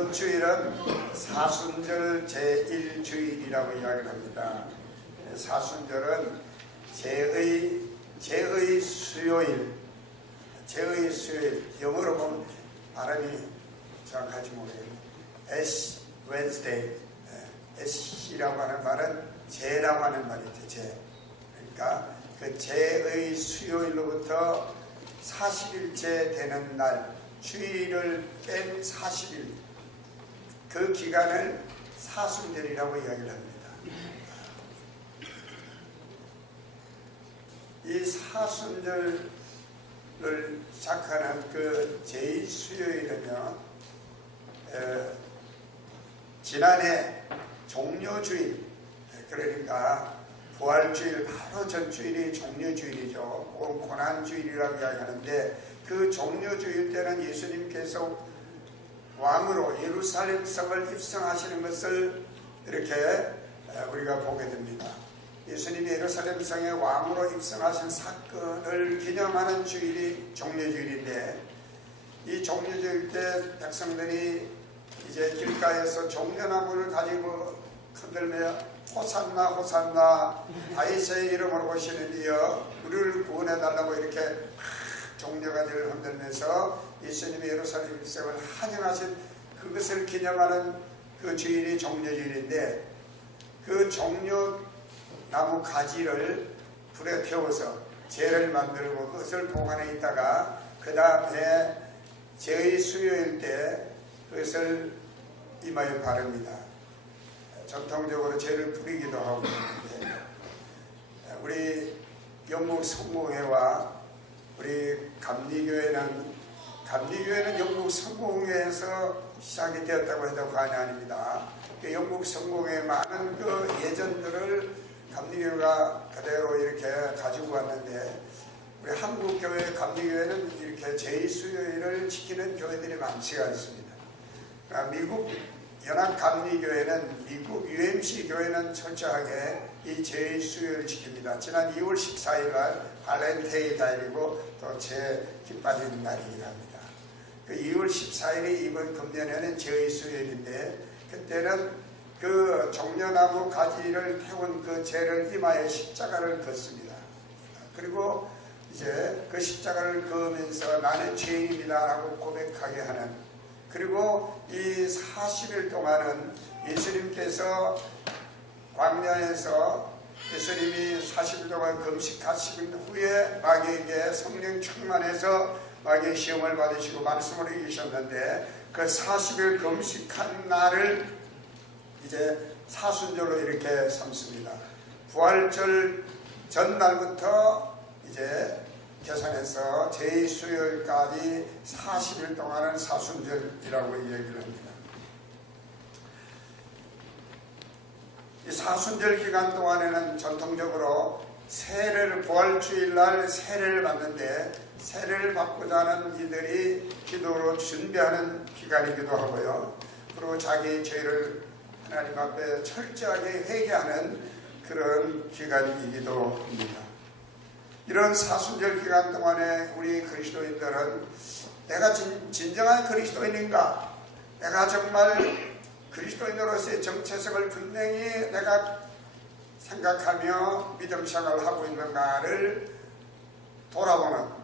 이번 주일은 사순절 제1주일이라고 이야기를 합니다. 사순절은 제의 수요일, 영어로 보면 발음이 정확하지 모르겠네요. Ash Wednesday, Ash라고 하는 말은 제라고 하는 말이죠. 제. 그러니까 그 제의 수요일로부터 40일째 되는 날, 주일을 뺀 40일, 그 기간을 사순절이라고 이야기를 합니다. 이 사순절을 시작하는 그 제2수요일은요, 지난해 종료주일, 그러니까 부활주일 바로 전주일이 종료주일이죠. 고난주일이라고 이야기하는데, 그 종료주일 때는 예수님께서 왕으로 예루살렘 성을 입성하시는 것을 이렇게 우리가 보게 됩니다. 예수님이 예루살렘 성에 왕으로 입성하신 사건을 기념하는 주일이 종료주일인데, 이 종료주일 때 백성들이 이제 길가에서 종려나무를 가지고 흔들며 호산나 호산나 다윗의 이름으로 오시는 이여 우리를 구원해달라고 이렇게 종려가지를 흔들면서 예수님이 예루살렘 입성을 환영하신 그것을 기념하는 그 주일이 종려주일인데, 그 종려나무 가지를 불에 태워서 재를 만들고 그것을 보관해 있다가 그 다음에 제의 수요일 때 그것을 이마에 바릅니다. 전통적으로 재를 뿌리기도 하고 있는데, 우리 영국 성공회와 우리 감리교회는 영국 성공회에서 시작이 되었다고 해도 과언이 아닙니다. 영국 성공회의 많은 그 예전들을 감리교회가 그대로 이렇게 가지고 왔는데, 우리 한국교회 감리교회는 이렇게 제2수요일을 지키는 교회들이 많지가 않습니다. 미국 연합감리교회는, 미국 UMC 교회는 철저하게 이 제2수요일을 지킵니다. 지난 2월 14일 날 발렌타인데이고 또 제 기빠진 날이긴 합니다. 그 2월 14일이 이번 금년에는 제2수요일인데, 그때는 그 종려나무 가지를 태운 그 재를 이마에 십자가를 걷습니다. 그리고 이제 그 십자가를 그으면서 나는 죄인입니다 라고 고백하게 하는, 그리고 이 40일 동안은 예수님께서 광야에서 예수님이 40일 동안 금식하신 후에 마귀에게 성령 충만해서 마귀의 시험을 받으시고 말씀을 이기셨는데, 그 40일 금식한 날을 이제 사순절로 이렇게 삼습니다. 부활절 전날부터 이제 계산해서 제2수요일까지 40일 동안은 사순절이라고 얘기를 합니다. 이 사순절 기간 동안에는 전통적으로 세례를, 부활주일날 세례를 받는데, 세례를 받고자 하는 이들이 기도로 준비하는 기간이기도 하고요. 그리고 자기의 죄를 하나님 앞에 철저하게 회개하는 그런 기간이기도 합니다. 이런 사순절 기간 동안에 우리 그리스도인들은 내가 진정한 그리스도인인가? 내가 정말 그리스도인으로서의 정체성을 분명히 내가 생각하며 믿음 생활을 하고 있는가를 돌아보는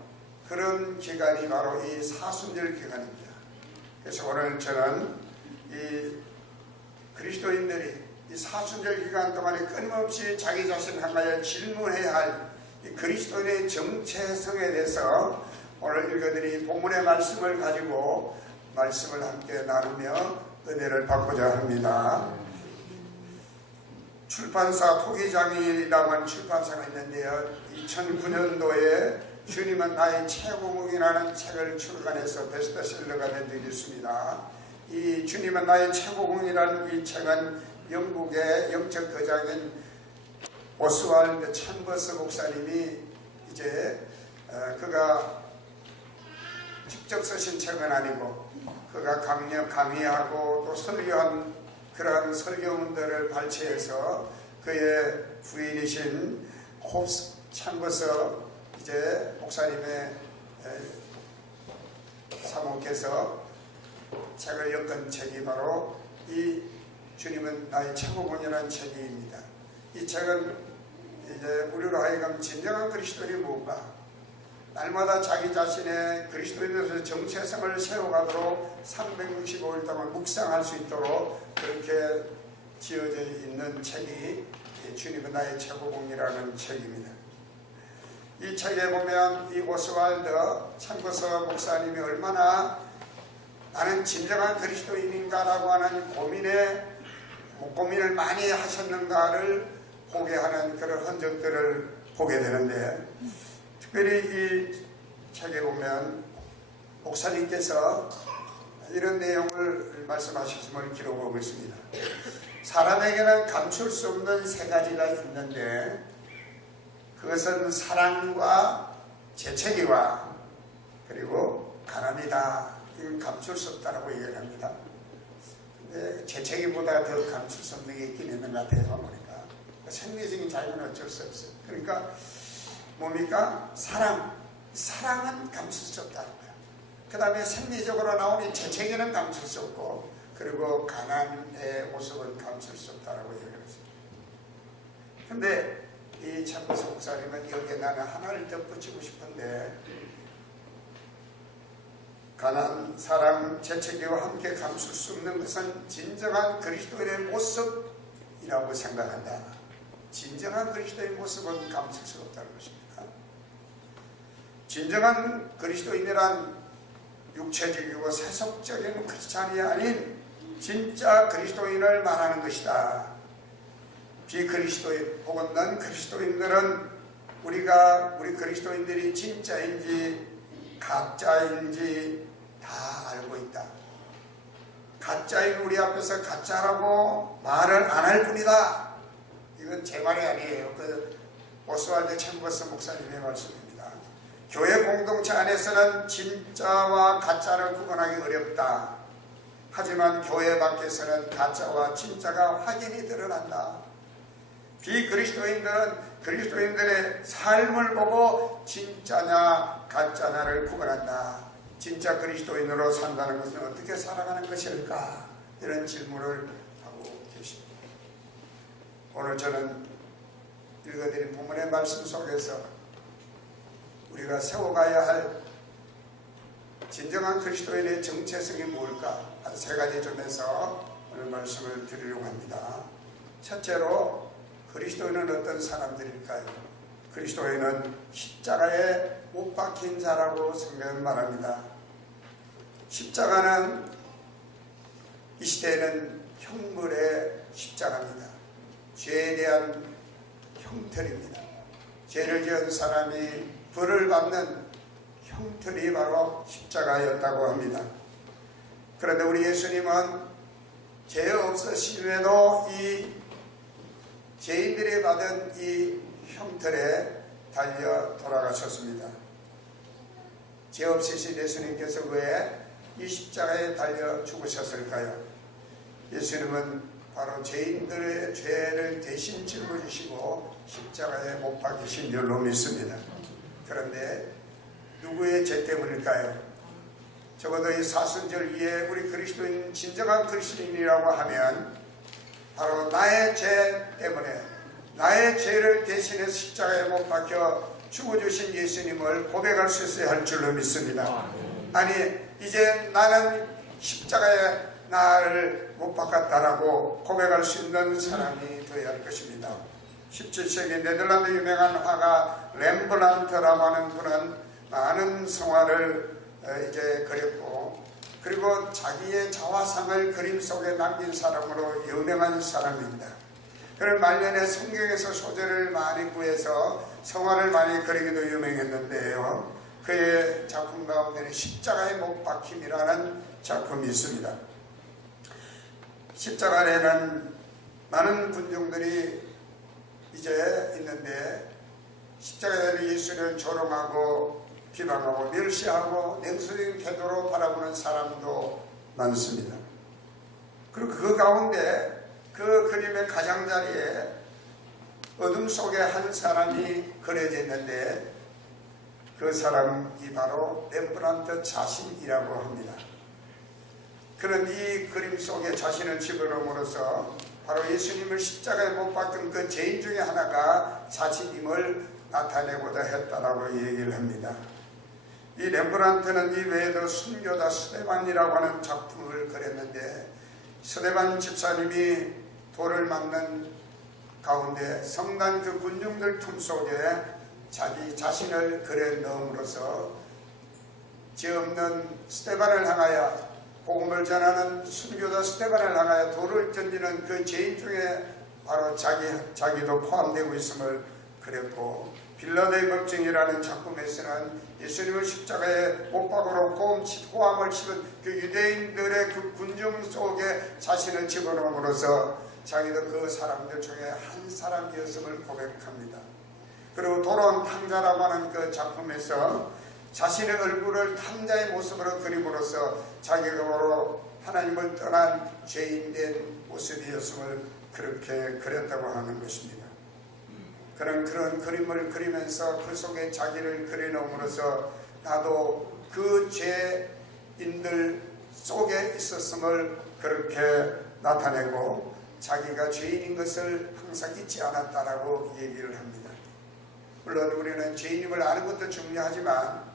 그런 기간이 바로 이 사순절 기간입니다. 그래서 오늘 저는 이 그리스도인들이 이 사순절 기간 동안에 끊임없이 자기 자신을 향하여 질문해야 할 이 그리스도인의 정체성에 대해서 오늘 읽어드린 본문의 말씀을 가지고 말씀을 함께 나누며 은혜를 받고자 합니다. 출판사 토기장이라고 하는 출판사가 있는데요, 2009년도에 주님은 나의 최고봉이라는 책을 출간해서 베스트셀러가 된 적이 있습니다. 이 주님은 나의 최고봉이라는 이 책은 영국의 영적 거장인 오스왈드 챔버스 목사님이 이제 그가 직접 쓰신 책은 아니고 그가 강의하고 또 설교한 그러한 설교문들을 발췌해서 그의 부인이신 홉스 챔버스 이제 목사님의 사모께서 책을 엮은 책이 바로 이 주님은 나의 최고봉이라는 책입니다. 이 책은 이제 우리로 하여금 진정한 그리스도인이 뭔가, 날마다 자기 자신의 그리스도인으로서 정체성을 세워가도록 365일 동안 묵상할 수 있도록 그렇게 지어져 있는 책이 주님은 나의 최고봉이라는 책입니다. 이 책에 보면 이 오스왈드 참고서 목사님이 얼마나 나는 진정한 그리스도인인가라고 하는 고민을 많이 하셨는가를 보게 하는 그런 흔적들을 보게 되는데, 특별히 이 책에 보면 목사님께서 이런 내용을 말씀하셨음을 기록하고 있습니다. 사람에게는 감출 수 없는 세 가지가 있는데, 그것은 사랑과 재채기와 그리고 가난이다. 이건 감출 수 없다라고 얘기합니다. 근데 재채기보다 더 감출 수 없는 게 있긴 있는 것 같아요. 보니까 생리적인 자유는 어쩔 수 없어요. 그러니까 뭡니까? 사랑은 감출 수 없다는 거야. 그 다음에 생리적으로 나오는 재채기는 감출 수 없고, 그리고 가난의 모습은 감출 수 없다라고 얘기를 했습니다. 근데 이 참고서 목사님은 여기에 나는 하나를 덧붙이고 싶은데, 가난, 사랑, 재채기와 함께 감출 수 없는 것은 진정한 그리스도인의 모습이라고 생각한다. 진정한 그리스도의 모습은 감출 수 없다는 것입니다. 진정한 그리스도인이란 육체적이고 세속적인 크리스찬이 아닌 진짜 그리스도인을 말하는 것이다. 비그리스도인 혹은 넌 그리스도인들은 우리 그리스도인들이 진짜인지 가짜인지 다 알고 있다. 가짜인 우리 앞에서 가짜라고 말을 안 할 뿐이다. 이건 제 말이 아니에요. 그 오스왈드 챔버스 목사님의 말씀입니다. 교회 공동체 안에서는 진짜와 가짜를 구분하기 어렵다. 하지만 교회 밖에서는 가짜와 진짜가 확연히 드러난다. 비그리스도인들은 그리스도인들의 삶을 보고 진짜냐 가짜냐를 구분한다. 진짜 그리스도인으로 산다는 것은 어떻게 살아가는 것일까? 이런 질문을 하고 계십니다. 오늘 저는 읽어드린 본문의 말씀 속에서 우리가 세워가야 할 진정한 그리스도인의 정체성이 뭘까? 한 세 가지 점에서 오늘 말씀을 드리려고 합니다. 첫째로, 그리스도인은 어떤 사람들일까요? 그리스도인은 십자가에 못 박힌 자라고 성경은 말합니다. 십자가는 이 시대에는 형벌의 십자가입니다. 죄에 대한 형틀입니다. 죄를 지은 사람이 벌을 받는 형틀이 바로 십자가였다고 합니다. 그런데 우리 예수님은 죄 없으심에도 이 죄인들이 받은 이 형틀에 달려 돌아가셨습니다. 죄 없으신 예수님께서 왜 이 십자가에 달려 죽으셨을까요? 예수님은 바로 죄인들의 죄를 대신 짊어지시고 십자가에 못 박히신 줄로 믿습니다. 그런데 누구의 죄 때문일까요? 적어도 이 사순절 위에 우리 그리스도인, 진정한 그리스도인이라고 하면 바로 나의 죄 때문에, 나의 죄를 대신해서 십자가에 못 박혀 죽어주신 예수님을 고백할 수 있어야 할 줄로 믿습니다. 아니, 이제 나는 십자가에 나를 못 박았다라고 고백할 수 있는 사람이 되어야 할 것입니다. 17세기 네덜란드 유명한 화가 렘브란트라고 하는 분은 많은 성화를 이제 그렸고, 그리고 자기의 자화상을 그림 속에 남긴 사람으로 유명한 사람입니다. 그런 말년에 성경에서 소재를 많이 구해서 성화를 많이 그리기도 유명했는데요. 그의 작품 가운데는 십자가에 못 박힘이라는 작품이 있습니다. 십자가에는 많은 군중들이 이제 있는데, 십자가에 예수를 조롱하고 비방하고 멸시하고 냉소적인 태도로 바라보는 사람도 많습니다. 그리고 그 가운데 그 그림의 가장자리에 어둠 속에 한 사람이 그려져 있는데, 그 사람이 바로 렘브란트 자신이라고 합니다. 그런 이 그림 속에 자신을 집어넣음으로써 바로 예수님을 십자가에 못 박던 그 죄인 중에 하나가 자신임을 나타내고자 했다라고 얘기를 합니다. 이 렘브란트는 이 외에도 순교자 스데반이라고 하는 작품을 그렸는데, 스데반 집사님이 돌을 막는 가운데 성난 그 군중들 틈 속에 자기 자신을 그려 넣음으로써 죄 없는 스데반을 향하여, 복음을 전하는 순교자 스데반을 향하여 돌을 던지는 그 죄인 중에 바로 자기도 포함되고 있음을 그렸고, 빌라델 법정이라는 작품에서는 예수님을 십자가에 못 박으러 고함을 치는 그 유대인들의 그 군중 속에 자신을 집어넣음으로써 자기도 그 사람들 중에 한 사람이었음을 고백합니다. 그리고 돌아온 탕자라고 하는 그 작품에서 자신의 얼굴을 탕자의 모습으로 그림으로써 자기가 바로 하나님을 떠난 죄인된 모습이었음을 그렇게 그렸다고 하는 것입니다. 그런 그림을 그리면서 그 속에 자기를 그려놓음으로써 나도 그 죄인들 속에 있었음을 그렇게 나타내고 자기가 죄인인 것을 항상 잊지 않았다라고 얘기를 합니다. 물론 우리는 죄인임을 아는 것도 중요하지만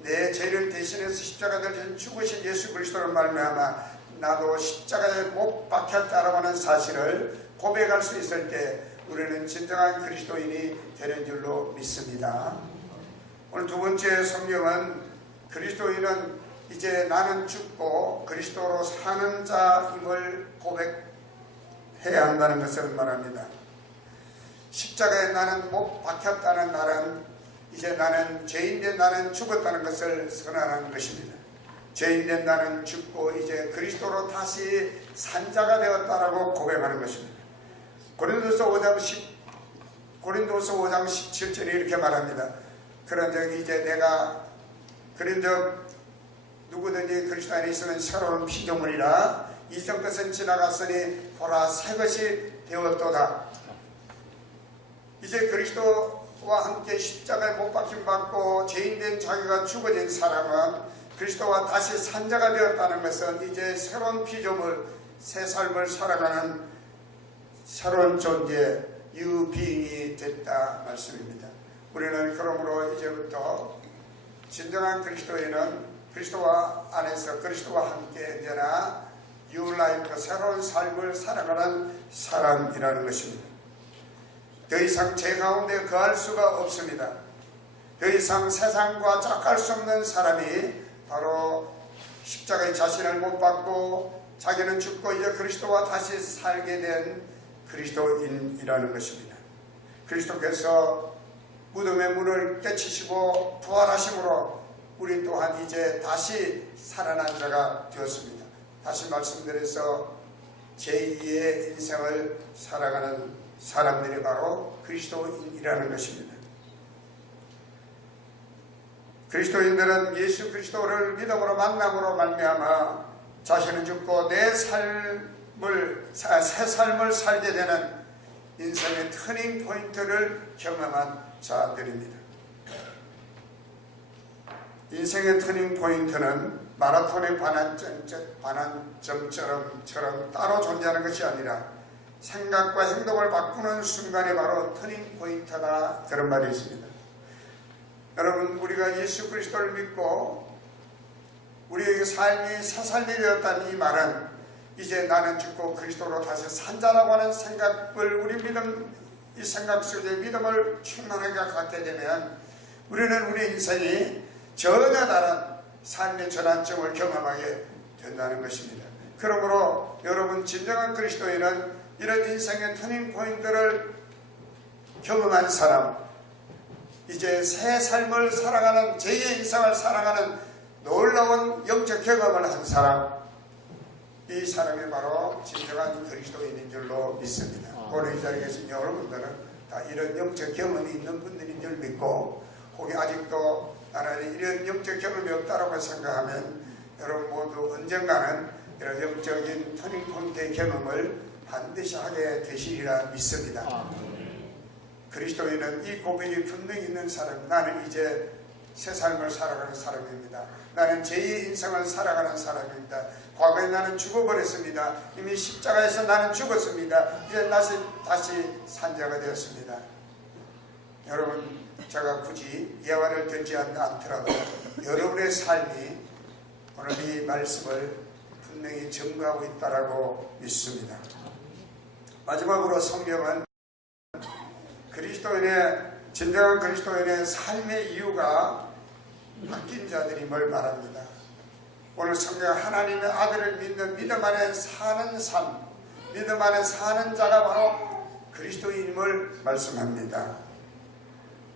내 죄를 대신해서 십자가에 달려 죽으신 예수 그리스도를 말미암아 나도 십자가에 못 박혔다라고 하는 사실을 고백할 수 있을 때 우리는 진정한 그리스도인이 되는 줄로 믿습니다. 오늘 두 번째 성경은 그리스도인은 이제 나는 죽고 그리스도로 사는 자임을 고백해야 한다는 것을 말합니다. 십자가에 나는 못 박혔다는 말은 이제 나는 죄인된 나는 죽었다는 것을 선언하는 것입니다. 죄인된 나는 죽고 이제 그리스도로 다시 산 자가 되었다라고 고백하는 것입니다. 고린도서 5장 17절에 이렇게 말합니다. 그런즉 이제 내가 그런즉 누구든지 그리스도 안에 있으면 새로운 피조물이라 이전 것은 지나갔으니 보라 새 것이 되었도다. 이제 그리스도와 함께 십자가에 못 박힘 받고 죄인된 자기가 죽어진 사람은 그리스도와 다시 산 자가 되었다는 것은 이제 새로운 피조물, 새 삶을 살아가는 새로운 존재, 유비인이 됐다 말씀입니다. 우리는 그러므로 이제부터 진정한 그리스도인은 그리스도와 안에서 그리스도와 함께 되나 뉴라이프 새로운 삶을 살아가는 사람이라는 것입니다. 더 이상 죄 가운데 거할 수가 없습니다. 더 이상 세상과 짝할 수 없는 사람이 바로 십자가에 자신을 못 박고 자기는 죽고 이제 그리스도와 다시 살게 된 그리스도인이라는 것입니다. 그리스도께서 무덤의 문을 깨치시고 부활하심으로 우리 또한 이제 다시 살아난 자가 되었습니다. 다시 말씀드려서 제2의 인생을 살아가는 사람들이 바로 그리스도인이라는 것입니다. 그리스도인들은 예수 그리스도를 믿음으로 만남으로 말미암아 자신은 죽고 새 삶을 살게 되는 인생의 터닝 포인트를 경험한 자들입니다. 인생의 터닝 포인트는 마라톤의 반환점처럼 따로 존재하는 것이 아니라 생각과 행동을 바꾸는 순간이 바로 터닝 포인트다, 그런 말이 있습니다. 여러분, 우리가 예수 그리스도를 믿고 우리의 삶이 새 삶이 되었다는 이 말은 이제 나는 죽고 그리스도로 다시 산자라고 하는 생각을 이 생각 속에 믿음을 충만하게 갖게 되면 우리는 우리 인생이 전혀 다른 삶의 전환점을 경험하게 된다는 것입니다. 그러므로 여러분, 진정한 그리스도인은 이런 인생의 터닝 포인트를 경험한 사람, 이제 새 삶을 살아가는 제2의 인생을 살아가는 놀라운 영적 경험을 한 사람, 이 사람이 바로 진정한 그리스도인인 줄로 믿습니다. 오늘 이 자리에 계신 여러분들은 다 이런 영적 경험이 있는 분들인 줄 믿고, 혹시 아직도 나는 이런 영적 경험이 없다고 생각하면 여러분 모두 언젠가는 이런 영적인 터닝 포인트의 경험을 반드시 하게 되시리라 믿습니다. 그리스도인은 이 고백이 분명히 있는 사람, 나는 이제 새 삶을 살아가는 사람입니다. 나는 제2의 인생을 살아가는 사람입니다. 과거에 나는 죽어버렸습니다. 이미 십자가에서 나는 죽었습니다. 이제 다시 산자가 되었습니다. 여러분, 제가 굳이 예화를 들지 않더라도 여러분의 삶이 오늘 이 말씀을 분명히 증거하고 있다라고 믿습니다. 마지막으로 성경은 진정한 그리스도인의 삶의 이유가 바뀐 자들임을 말합니다. 오늘 성경 하나님의 아들을 믿는 믿음 안에 사는 삶, 믿음 안에 사는 자가 바로 그리스도인임을 말씀합니다.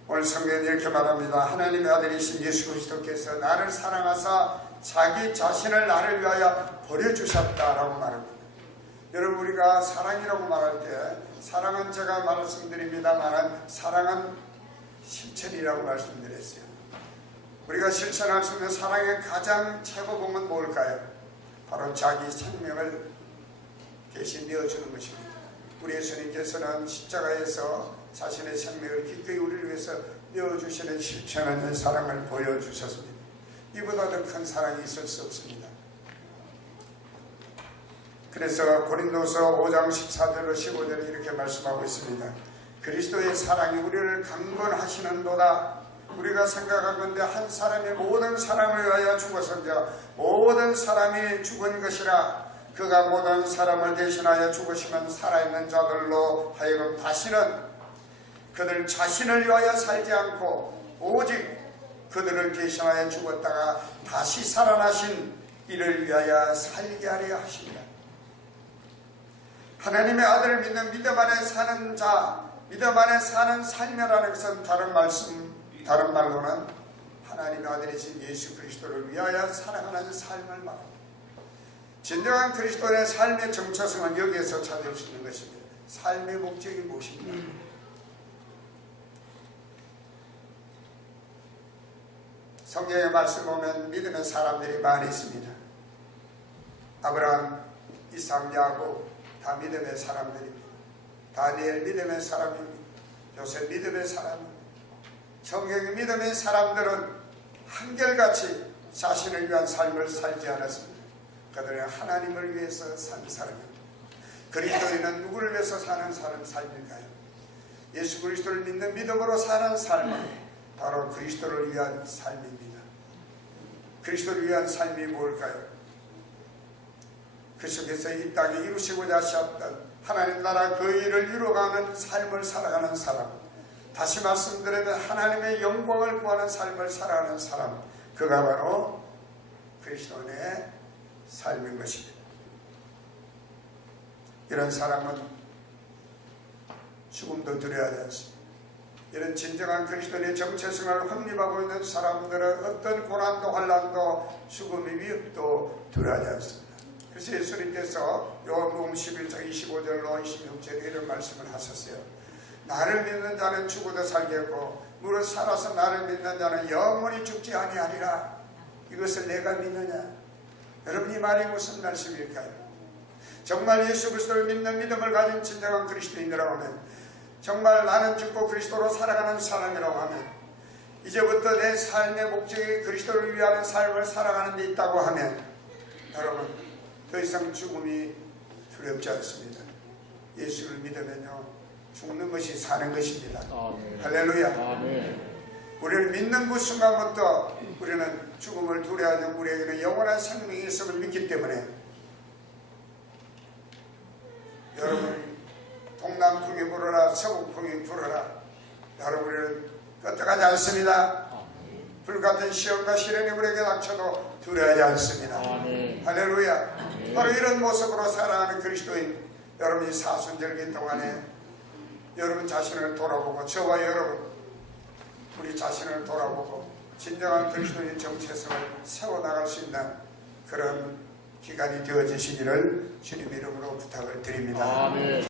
오늘 성경은 이렇게 말합니다. 하나님의 아들이신 예수 그리스도께서 나를 사랑하사 자기 자신을 나를 위하여 버려주셨다라고 말합니다. 여러분, 우리가 사랑이라고 말할 때 사랑은 제가 말씀드립니다만 사랑은 실천이라고 말씀드렸어요. 우리가 실천할 수 있는 사랑의 가장 최고봉은 뭘까요? 바로 자기 생명을 대신 내어주는 것입니다. 우리 예수님께서는 십자가에서 자신의 생명을 기꺼이 우리를 위해서 내어주시는 실천하는 사랑을 보여주셨습니다. 이보다 더 큰 사랑이 있을 수 없습니다. 그래서 고린도서 5장 14절로 15절에 이렇게 말씀하고 있습니다. 그리스도의 사랑이 우리를 강건하시는도다. 우리가 생각하건대 한 사람이 모든 사람을 위하여 죽었은즉 모든 사람이 죽은 것이라. 그가 모든 사람을 대신하여 죽으시면 살아있는 자들로 하여금 다시는 그들 자신을 위하여 살지 않고 오직 그들을 대신하여 죽었다가 다시 살아나신 이를 위하여 살게 하려 하십니다. 하나님의 아들을 믿는 믿음 안에 사는 자, 믿음 안에 사는 삶이라는 것은 다른 말로는 하나님의 아들이신 예수 그리스도를 위하여 살아가는 삶을 말합니다. 진정한 그리스도의 삶의 정체성은 여기에서 찾을 수 있는 것입니다. 삶의 목적이 무엇입니까? 성경의 말씀 보면 믿음의 사람들이 많이 있습니다. 아브라함, 이삭, 야곱 다 믿음의 사람들입니다. 다니엘 믿음의 사람입니다. 요셉 믿음의 사람입니다. 성경의 믿음의 사람들은 한결같이 자신을 위한 삶을 살지 않았습니다. 그들은 하나님을 위해서 산 사람입니다. 그리스도인은 누구를 위해서 사는 삶일까요? 예수 그리스도를 믿는 믿음으로 사는 삶은 바로 그리스도를 위한 삶입니다. 그리스도를 위한 삶이 뭘까요? 그 속에서 이 땅에 이루시고자 하셨던 하나님 나라 그 일을 이루어가는 삶을 살아가는 사람, 다시 말씀드리면 하나님의 영광을 구하는 삶을 살아가는 사람, 그가 바로 그리스도인의 삶인 것입니다. 이런 사람은 죽음도 두려워하지 않습니다. 이런 진정한 그리스도인의 정체성을 확립하고 있는 사람들은 어떤 고난도 환난도 죽음의 위협도 두려워하지 않습니다. 그래서 예수님께서 요한복음 11장 25절로 26절에 이런 말씀을 하셨어요. 나를 믿는 자는 죽어도 살겠고 무릇 살아서 나를 믿는 자는 영원히 죽지 아니하리라. 이것을 내가 믿느냐? 여러분, 이 말이 무슨 말씀일까요? 정말 예수 그리스도를 믿는 믿음을 가진 진정한 그리스도인이라고 하면, 정말 나는 죽고 그리스도로 살아가는 사람이라고 하면, 이제부터 내 삶의 목적이 그리스도를 위하는 삶을 살아가는 데 있다고 하면, 여러분, 더 이상 죽음이 두렵지 않습니다. 예수를 믿으면요, 죽는 것이 사는 것입니다. 아멘. 할렐루야. 아멘. 우리를 믿는 그 순간부터 우리는 죽음을 두려워하지 않고 우리에게는 영원한 생명이 있음을 믿기 때문에, 여러분, 동남풍이 불어라 서북풍이 불어라, 여러분, 우리는 끄떡하지 않습니다. 불같은 시험과 시련이 우리에게 닥쳐도 두려워하지 않습니다. 아멘. 할렐루야. 아멘. 바로 이런 모습으로 살아가는 그리스도인 여러분이 사순절기 동안에 여러분 자신을 돌아보고, 저와 여러분 우리 자신을 돌아보고 진정한 그리스도의 정체성을 세워나갈 수 있는 그런 기간이 되어지시기를 주님 이름으로 부탁을 드립니다. 아멘.